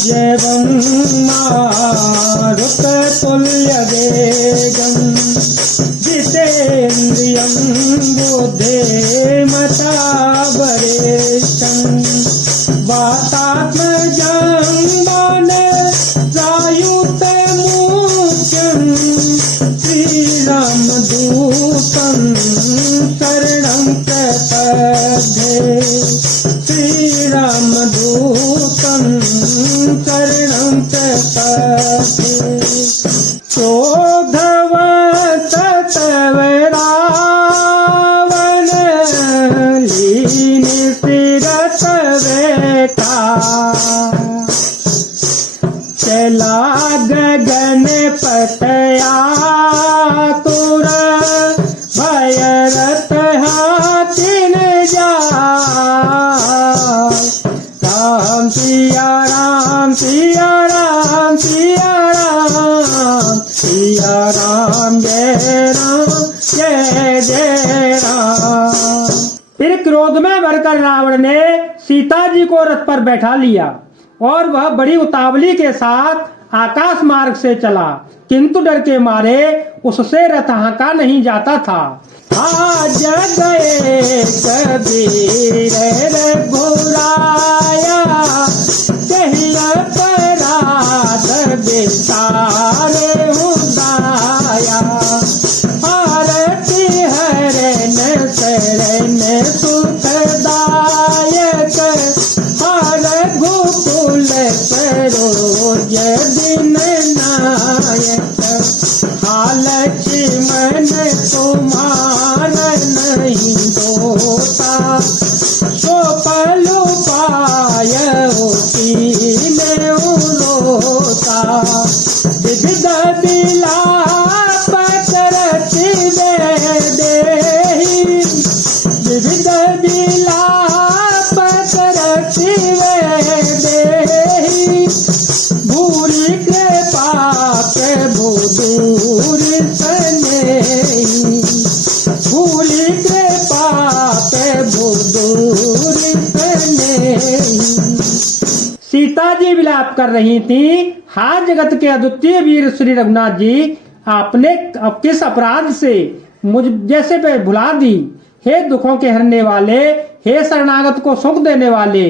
जयं मारुततुल्यवेगं जितेन्द्रियं बुद्धिमतावरेशं वातात्मजं वानरायुतमुख्यं श्रीरामदूतं शरणं प्रपद्ये श्रीरामदूतं शरणं प्रपद्ये क्रोधवत् तव रावण लीनशिरस बैठा चला गगन पतया तुर भयरत हाथिन जाय राम सिया राम सिया राम सिया राम सिया राम जय राम। फिर क्रोध में भरकर रावण ने सीता जी को रथ पर बैठा लिया और वह बड़ी उतावली के साथ आकाश मार्ग से चला, किंतु डर के मारे उससे रथ हाँका नहीं जाता था। आज गए कबीर रघुराया कहिया पराध विस्तार उदाया आरती हरण शरण सुखदायक हर गोकुल सरोज दिन नायक लक्ष्मण कुमार नहीं दोता सो पलु पाय में उलोता विविध बिलाप करति देहि विविध बिलाप करति देहि भूरि कृपा प्रभु दूर सनेहि भूरि कृपा प्रभु दूर सनेहि। सीता जी विलाप कर रही थी, हाथ जगत के अद्वितीय वीर श्री रघुनाथ जी, आपने किस अपराध से मुझ जैसे पे भुला दी। हे दुखों के हरने वाले, हे शरणागत को सुख देने वाले,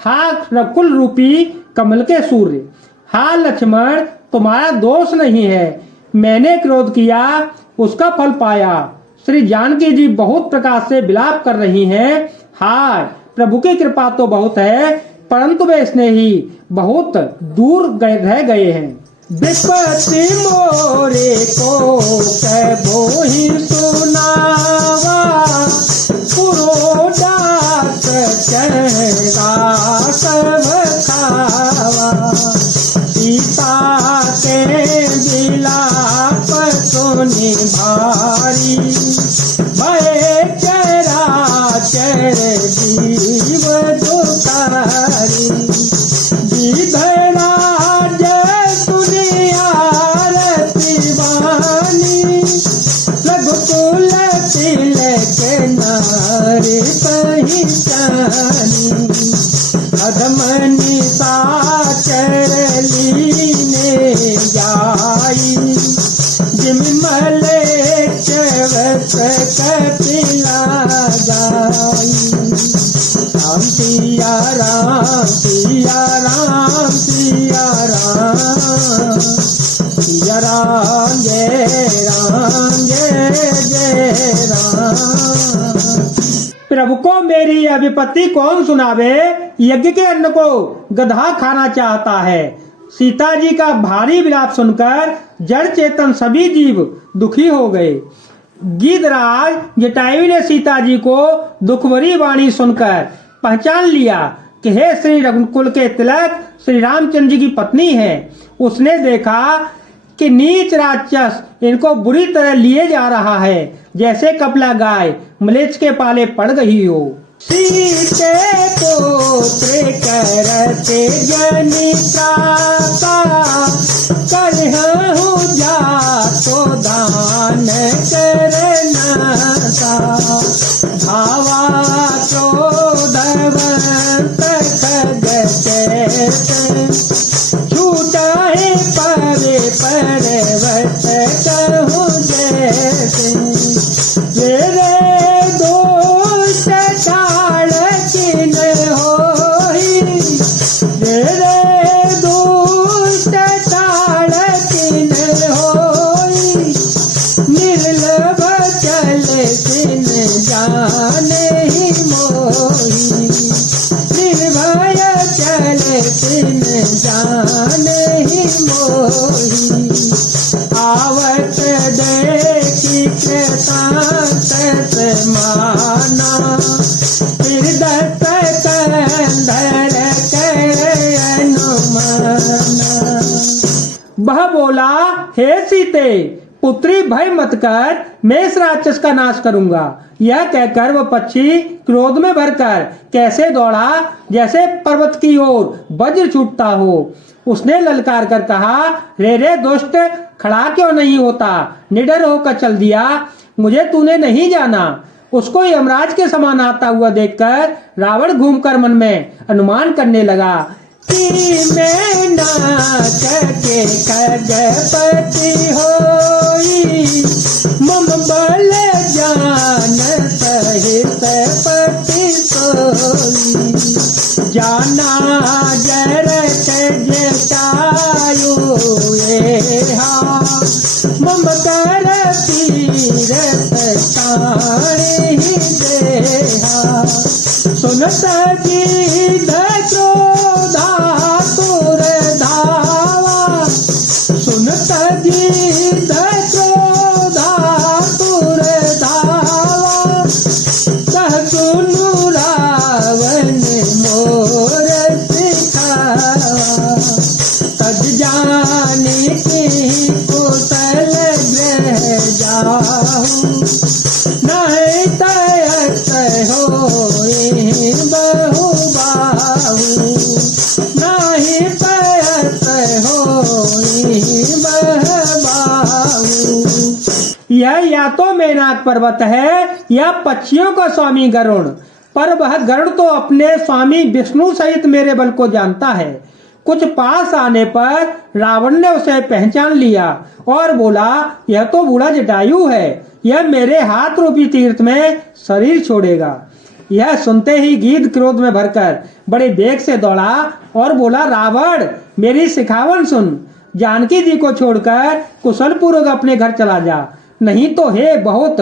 हा रकुल रूपी कमल के सूर्य, हा लक्ष्मण तुम्हारा दोष नहीं है, मैंने क्रोध किया उसका फल पाया। श्री जानकी जी बहुत प्रकार से विलाप कर रही हैं। हाय प्रभु की कृपा तो बहुत है, परंतु वे स्नेही बहुत दूर रह गए हैं। विपत्ति मोरे को कबो ही सुनावा पुरोडास चेहरा सब खावा सीता के विलाप सुनि भारी भय चराचर जीव दुखारी विधराज सुनियारती वाणी रघुकुल तिलक नारी पहिचानी अधमनी साचर लीने जाई जिमल चवस कपिला जाई राम सिया राम सिया राम सिया राम सिया राम जय राम। प्रभु को मेरी यह विपत्ति कौन सुनावे, यज्ञ के अन्न को गधा खाना चाहता है। सीता जी का भारी विलाप सुनकर जड़ चेतन सभी जीव दुखी हो गए। गिद्धराज जटायु ने सीता जी को दुखभरी वाणी सुनकर पहचान लिया कि हे श्री रघुकुल के तिलक श्री रामचंद्र जी की पत्नी है। उसने देखा कि नीच राक्षस इनको बुरी तरह लिए जा रहा है, जैसे कपला गाय मलेच्छ के पाले पड़ गई हो। सीते पुत्र करते जनिता करहु जा तो दान करना भावा तो दवंत खग छूटा है पावे पर्वत कहूँ जैसे मेरे दोस्त ठाड़ किन होई मेरे दोस्त ठाड़ किन होई निर्लभ चल सिन जाने ही मोही निर्भय चल सिन जाने ही मोही आवत देखी कृतांत माना हृदय कंधर के अनुमाना। वह बोला, हे सीते पुत्री भय मत कर, मैं इस राक्षस का नाश करूंगा। यह कहकर वह पक्षी क्रोध में भरकर कैसे दौड़ा जैसे पर्वत की ओर वज्र छूटता हो। उसने ललकार कर कहा, रे रे दुष्ट, खड़ा क्यों नहीं होता? निडर होकर चल दिया, मुझे तूने नहीं जाना। उसको यमराज के समान आता हुआ देखकर रावण घूमकर मन में अनुमान करने लगा कि मैं नाच के खगपति होई मम बल जान सहित पति सोई जाना जरत जटायु हा मम कर तीरथ ताणी देहा सुनत गीत क्रोधा तुर धावा सुनत गीत क्रोधा तुर धावा कह सुनु रावण मोर सिखावा तज जाने की कुशल ग्रह जाहू नहीं तयत होए बहु बाहू नहीं तयत होए बहु बाहू। यह या तो मेनाक पर्वत है या पक्षियों का स्वामी गरुण, पर वह गरुड़ तो अपने स्वामी विष्णु सहित मेरे बल को जानता है। कुछ पास आने पर रावण ने उसे पहचान लिया और बोला, यह तो बूढ़ा जटायु है, यह मेरे हाथ रूपी तीर्थ में शरीर छोड़ेगा। यह सुनते ही गीध क्रोध में भरकर बड़े वेग से दौड़ा और बोला, रावण मेरी सिखावन सुन, जानकी जी को छोड़कर कुशल पूर्वक अपने घर चला जा, नहीं तो हे बहुत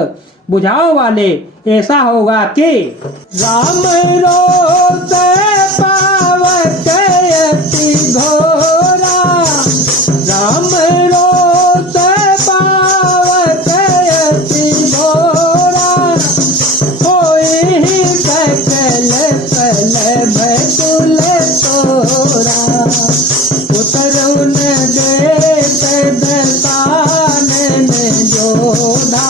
बुझाओ वाले ऐसा होगा कि राम रोत पावत अति घोरा राम रोत पावत अति घोरा होई सकल फल भकुल तोरा उतरुन देत दसानन जोधा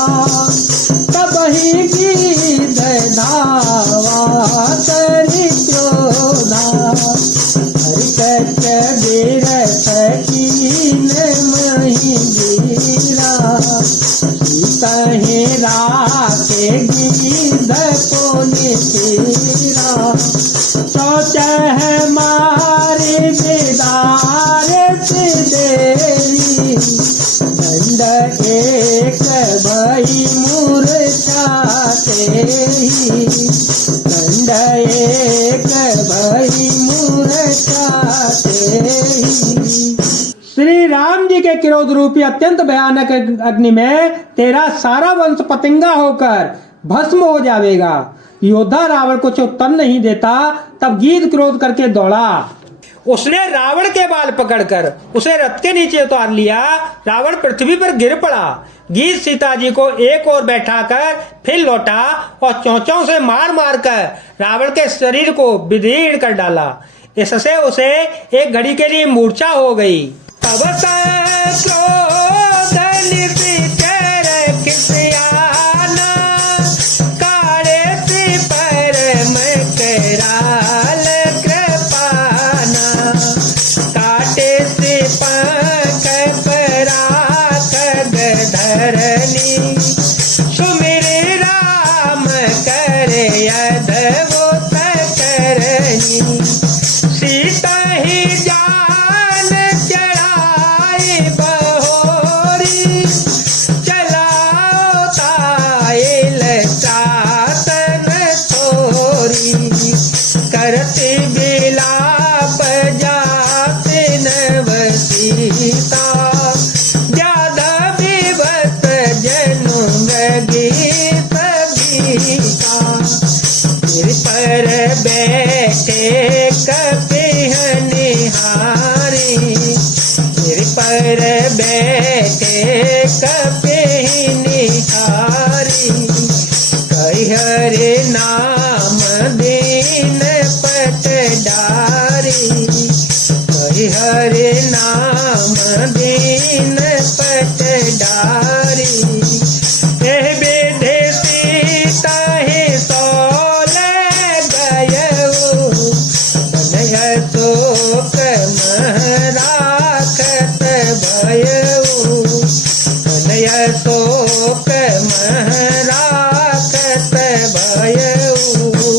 तबहि गीध धावा करि क्रोधा हरिकट बिरथ कीन महि गिरा सीतहि राखे गीध पुनि तीरा सोचह मारि बिदार देवी दंड एक भई मूर्छा तेहि दंड एक भई मूर्छा तेहि। श्री राम जी के क्रोध रूपी अत्यंत भयानक अग्नि में तेरा सारा वंश पतंगा होकर भस्म हो जाएगा। योद्धा रावण कुछ उत्तर नहीं देता, तब गीध क्रोध करके दौड़ा। उसने रावण के बाल पकड़कर उसे रथ के नीचे उतार लिया। रावण पृथ्वी पर गिर पड़ा। गीध सीता जी को एक ओर बैठाकर फिर लौटा और चोंचों से मार मार कर रावण के शरीर को विदीर्ण कर डाला। इससे उसे एक घड़ी के लिए मूर्छा हो गई। तब सुमिर राम करे अद्भुत करनी सीता ही सीता ज्यादा विवत जनु मृगी सबीता सिर पर बैठे कपिह निहारी सिर पर बैठे कपिह निहारी कहि हरि नाम दीन पटडारी कहि हरि नाम दीन पटडारी एह विधि सीता ही सौल गयऊ बनय शोक मह राखत भयऊ बनय शोक मह राखत भयऊ।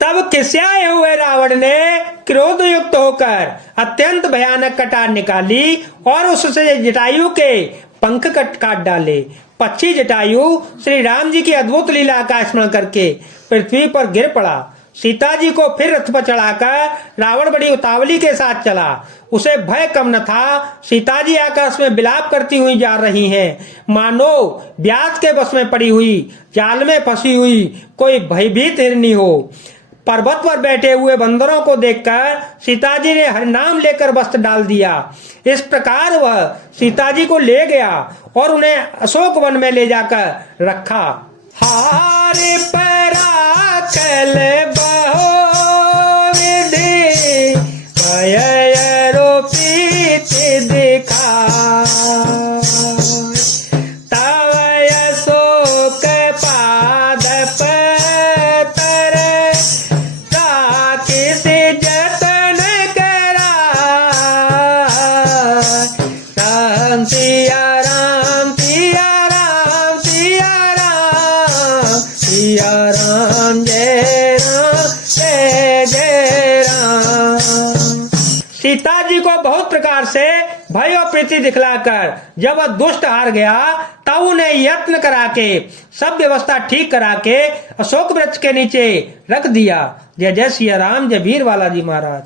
तब खिसियाए हुए रावण ने क्रोध युक्त होकर अत्यंत भयानक कटार निकाली और उससे जटायु के पंख काट डाले। पक्षी जटायु श्री राम जी की अद्भुत लीला का स्मरण करके पृथ्वी पर गिर पड़ा। सीता जी को फिर रथ पर चढ़ाकर रावण बड़ी उतावली के साथ चला। उसे भय कम न था। सीता जी आकाश में विलाप करती हुई जा रही हैं, मानो व्याध के बस में पड़ी हुई, जाल में फंसी हुई कोई भयभीत हिरनी हो। पर्वत पर बैठे हुए बंदरों को देखकर सीता जी ने हरिनाम लेकर वस्त्र डाल दिया। इस प्रकार वह सीता जी को ले गया और उन्हें अशोक वन में ले जाकर रखा। हार पराचल बहुविधि भय रोपित दिखा तव अशोक पाद पतर राखिस जतन करा राम सिया राम सिया राम सिया राम सिया राम जय जय राम। सीता जी को बहुत प्रकार से भय और प्रीति दिखलाकर जब वह दुष्ट हार गया तब उन्हें यत्न करा के सब व्यवस्था ठीक करा के अशोक वृक्ष के नीचे रख दिया। जय जय सिया राम, जय वीर बालाजी महाराज।